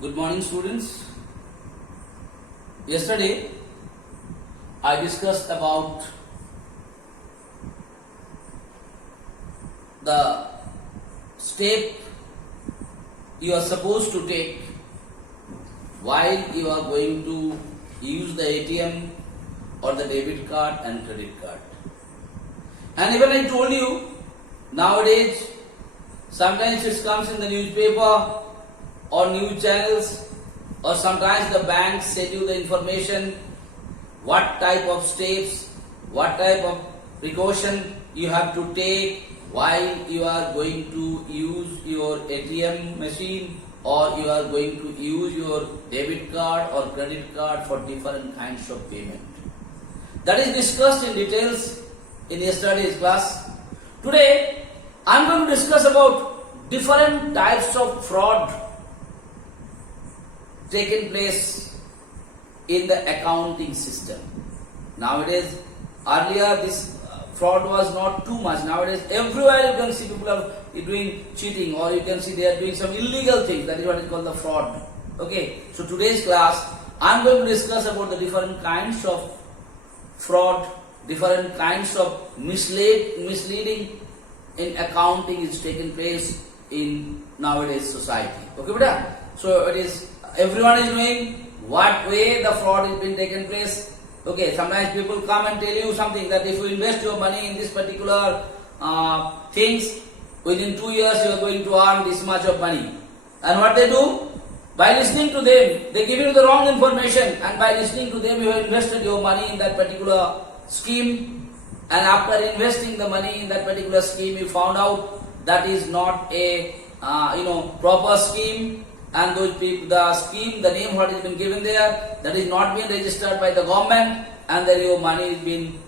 Good morning, students. Yesterday, I discussed about the step you are supposed to take while you are going to use the ATM or the debit card and credit card. And even I told you, nowadays, sometimes it comes in the newspaper or news channels, or sometimes the banks send you the information what type of steps, what type of precaution you have to take while you are going to use your ATM machine or you are going to use your debit card or credit card for different kinds of payment. That is discussed in details in yesterday's class. Today I am going to discuss about different types of fraud taken place in the accounting system. Nowadays, earlier this fraud was not too much. Nowadays, everywhere you can see people are doing cheating, or you can see they are doing some illegal things. That is what is called the fraud. Okay, so today's class, I am going to discuss about the different kinds of fraud, different kinds of misleading in accounting is taking place in nowadays society. Okay, beta? So it is everyone is knowing what way the fraud is being taken place. Okay, sometimes people come and tell you something that if you invest your money in this particular things, within 2 years you are going to earn this much of money. And what they do? By listening to them, they give you the wrong information, and by listening to them you have invested your money in that particular scheme, and after investing the money in that particular scheme you found out that is not a proper scheme, and those people, the scheme, the name what has been given there, that is not being registered by the government, and then your money is being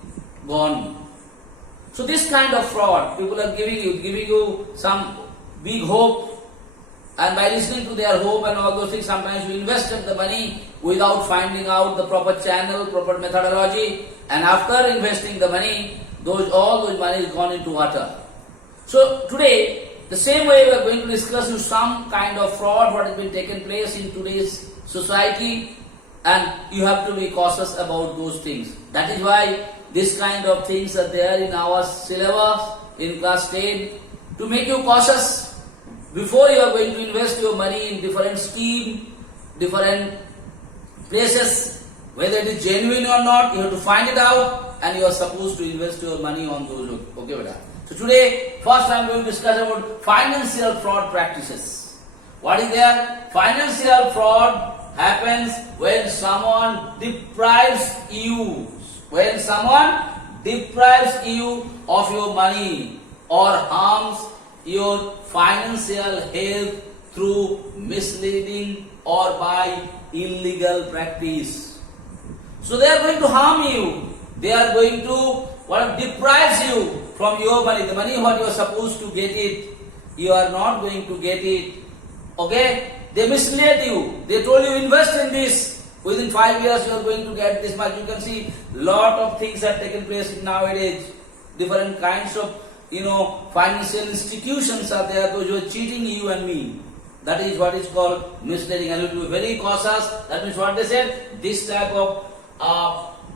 gone. So this kind of fraud, people are giving you some big hope, and by listening to their hope and all those things, sometimes you invested the money without finding out the proper channel, proper methodology, and after investing the money, all those money is gone into water. So today, the same way we are going to discuss you some kind of fraud what has been taken place in today's society, and you have to be cautious about those things. That is why this kind of things are there in our syllabus in class 10 to make you cautious before you are going to invest your money in different scheme, different places, whether it is genuine or not. You have to find it out, and you are supposed to invest your money on those. Okay, beta. So today, first I am going to discuss about financial fraud practices. What is there? Financial fraud happens when someone deprives you of your money or harms your financial health through misleading or by illegal practice. So they are going to harm you. They are going to deprives you from your money. The money what you are supposed to get it, you are not going to get it. Okay? They misled you. They told you invest in this. Within 5 years you are going to get this much. You can see lot of things are taking place nowadays. Different kinds of financial institutions are there. Those who are cheating you and me. That is what is called misleading. And you have to be very cautious. That means what they said. This type of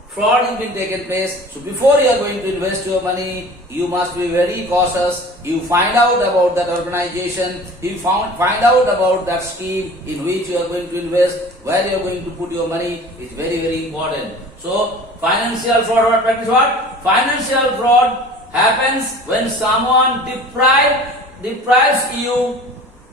fraud has been taken place. So before you are going to invest your money, you must be very cautious. You find out about that organization. You find out about that scheme in which you are going to invest, where you are going to put your money. Is very, very important. So financial fraud, what practice what? Financial fraud happens when someone deprives you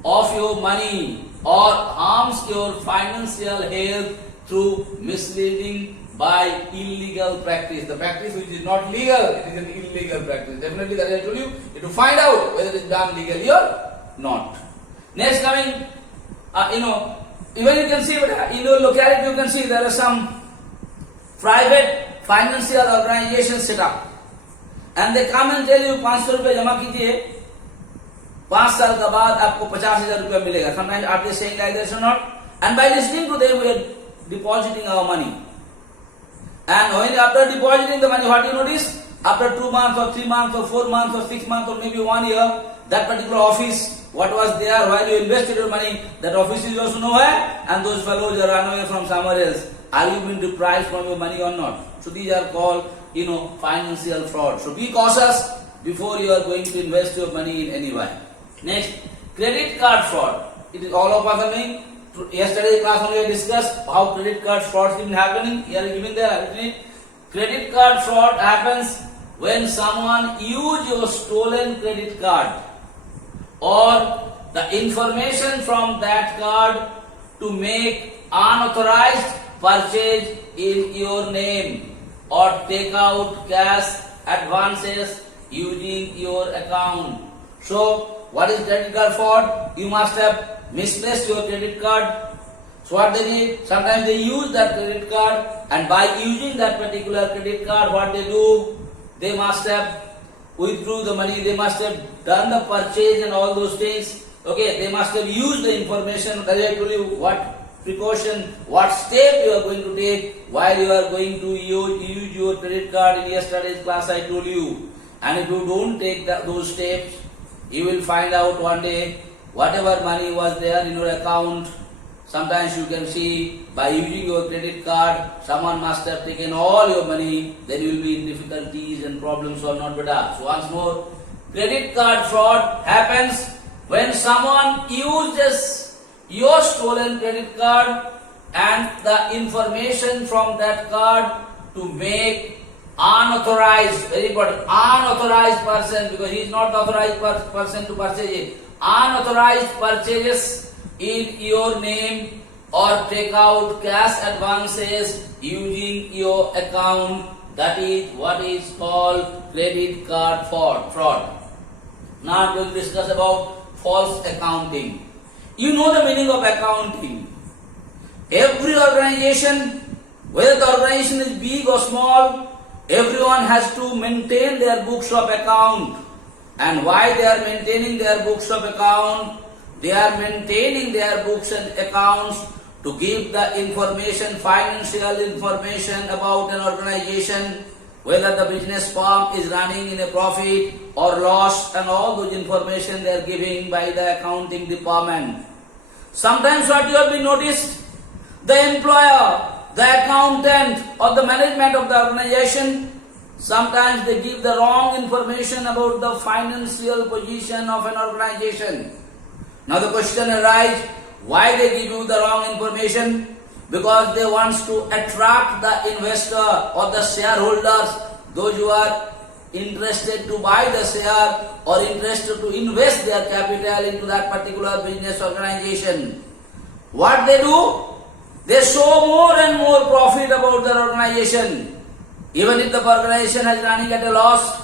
of your money or harms your financial health through misleading by illegal practice. The practice which is not legal, it is an illegal practice. Definitely, that I told you, you have to find out whether it is done legally or not. Next coming, even you can see in your locality, you can see there are some private financial organizations set up, and they come and tell you 500 रुपए जमा कीजिए, 5 साल के बाद आपको 50,000 रुपया मिलेगा. Sometimes are they saying like this or not? And by listening to them, we are depositing our money. And when after depositing the money, what you notice? After 2 months or 3 months or 4 months or 6 months or maybe 1 year, that particular office what was there while you invested your money, that office is also nowhere, and those fellows are run away from somewhere else. Are you being deprived from your money or not? So these are called, financial fraud. So be cautious before you are going to invest your money in any way. Next, credit card fraud. It is all of us happening. Yesterday's class only I discussed how credit card fraud is happening. Here is given there. Credit card fraud happens when someone uses your stolen credit card or the information from that card to make unauthorized purchase in your name or take out cash advances using your account. So, what is credit card fraud? You must have misplaced your credit card. So what they did? Sometimes they use that credit card, and by using that particular credit card, what they do? They must have withdrew the money, they must have done the purchase and all those things. Okay, they must have used the information. That I told you what precaution, what step you are going to take while you are going to use your credit card. In yesterday's class I told you. And if you don't take those steps, you will find out one day whatever money was there in your account. Sometimes you can see by using your credit card, someone must have taken all your money, then you will be in difficulties and problems or not better. So once more, credit card fraud happens when someone uses your stolen credit card and the information from that card to make unauthorized, very important, unauthorized person, because he is not the authorized person to purchase it, unauthorized purchases in your name or take out cash advances using your account. That is what is called credit card fraud. Now we will discuss about false accounting. You know the meaning of accounting. Every organization, whether the organization is big or small, everyone has to maintain their books of account. And why they are maintaining their books of account? They are maintaining their books and accounts to give the information, financial information about an organization, whether the business firm is running in a profit or loss, and all those information they are giving by the accounting department. Sometimes what you have been noticed, the employer, the accountant or the management of the organization, sometimes they give the wrong information about the financial position of an organization. Now the question arises, why they give you the wrong information? Because they want to attract the investor or the shareholders, those who are interested to buy the share or interested to invest their capital into that particular business organization. What they do? They show more and more profit about their organization. Even if the organization is running at a loss,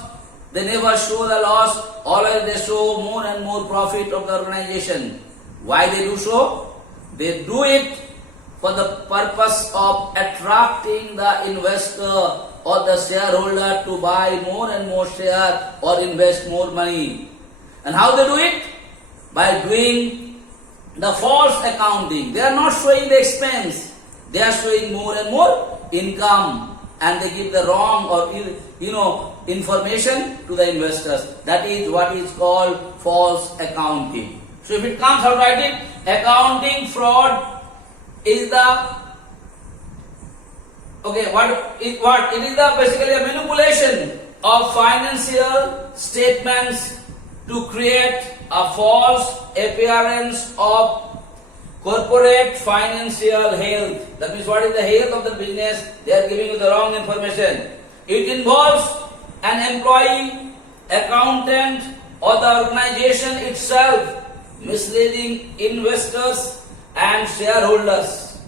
they never show the loss, always they show more and more profit of the organization. Why they do so? They do it for the purpose of attracting the investor or the shareholder to buy more and more share or invest more money. And how they do it? By doing the false accounting. They are not showing the expense. They are showing more and more income, and they give the wrong or information to the investors. That is what is called false accounting. So if it comes out, write it. Accounting fraud is the it is the basically a manipulation of financial statements to create a false appearance of corporate financial health. That means what is the health of the business? They are giving you the wrong information. It involves an employee, accountant or the organization itself misleading investors and shareholders.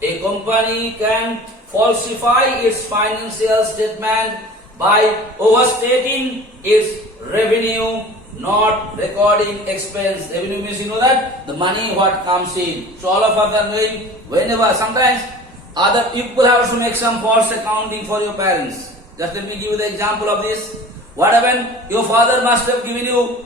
A company can falsify its financial statement by overstating its revenue, not recording expense. Revenue means you know that the money what comes in. So all of us are doing whenever, sometimes other people have to make some false accounting for your parents. Just let me give you the example of this. What happened? Your father must have given you,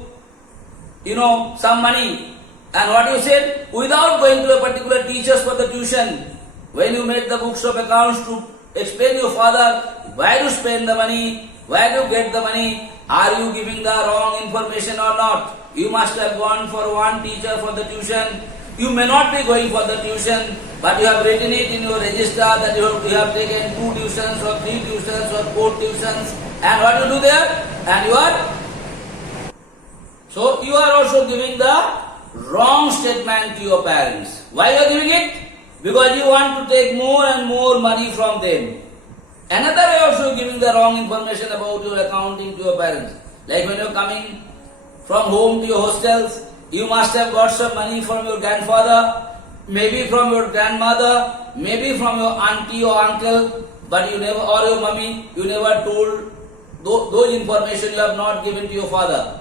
some money. And what you said? Without going to a particular teachers for the tuition, when you made the books of accounts to explain your father where you spend the money, where you get the money, are you giving the wrong information or not? You must have gone for one teacher for the tuition. You may not be going for the tuition, but you have written it in your register that you have taken 2 tuitions or 3 tuitions or 4 tuitions. And what you do there? And you are... So you are also giving the wrong statement to your parents. Why you are giving it? Because you want to take more and more money from them. Another way also giving the wrong information about your accounting to your parents. Like when you are coming from home to your hostels, you must have got some money from your grandfather, maybe from your grandmother, maybe from your auntie or uncle, but you never, or your mummy, you never told those information you have not given to your father.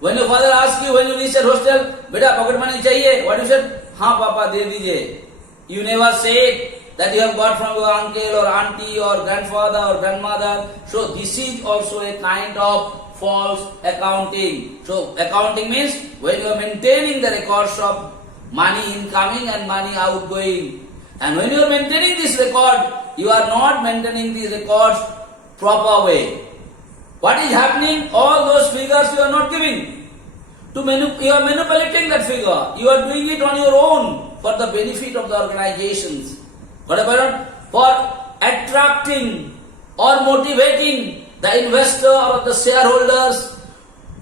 When your father asks you, when you reach at hostel, beta pocket money chahiye? What you said? Haan papa, de dijiye. You never said that you have got from your uncle or auntie or grandfather or grandmother. So this is also a kind of false accounting. So accounting means when you are maintaining the records of money incoming and money outgoing. And when you are maintaining this record, you are not maintaining these records proper way. What is happening? All those figures you are not giving. You are manipulating that figure. You are doing it on your own for the benefit of the organizations. What about for attracting or motivating the investor or the shareholders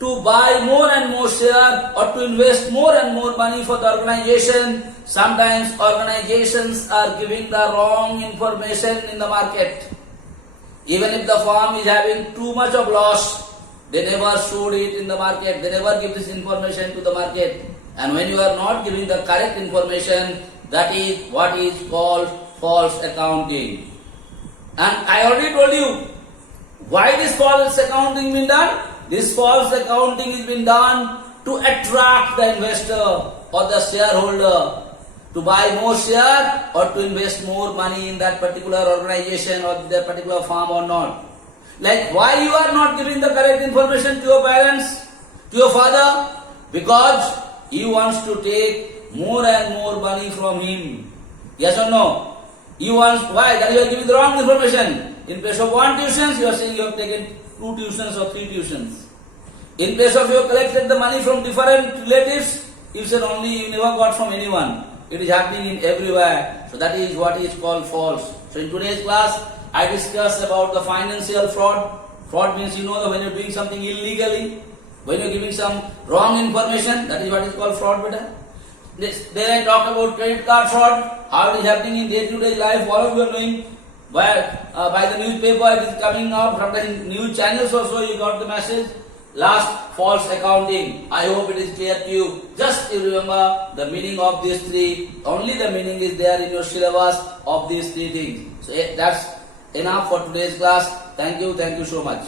to buy more and more share or to invest more and more money for the organization? Sometimes organizations are giving the wrong information in the market. Even if the firm is having too much of loss, they never showed it in the market. They never give this information to the market. And when you are not giving the correct information, that is what is called false accounting. And I already told you why this false accounting been done. This false accounting is been done to attract the investor or the shareholder to buy more share or to invest more money in that particular organization or that particular firm or not. Like why you are not giving the correct information to your parents, to your father? Because he wants to take more and more money from him. Yes or no? You want, why? That you are giving the wrong information. In place of 1 tuition, you are saying you have taken 2 tuitions or 3 tuitions. In place of you have collected the money from different relatives, you said only you never got from anyone. It is happening in everywhere. So that is what is called false. So in today's class, I discussed about the financial fraud. Fraud means you know that when you are doing something illegally, when you are giving some wrong information, that is what is called fraud, beta. Then I talk about credit card fraud, how it is happening in day-to-day life, all of you are knowing. By the newspaper, it is coming out from the news channels also, you got the message. Last, false accounting. I hope it is clear to you. Just you remember the meaning of these 3. Only the meaning is there in your syllabus of these 3 things. So that's enough for today's class. Thank you so much.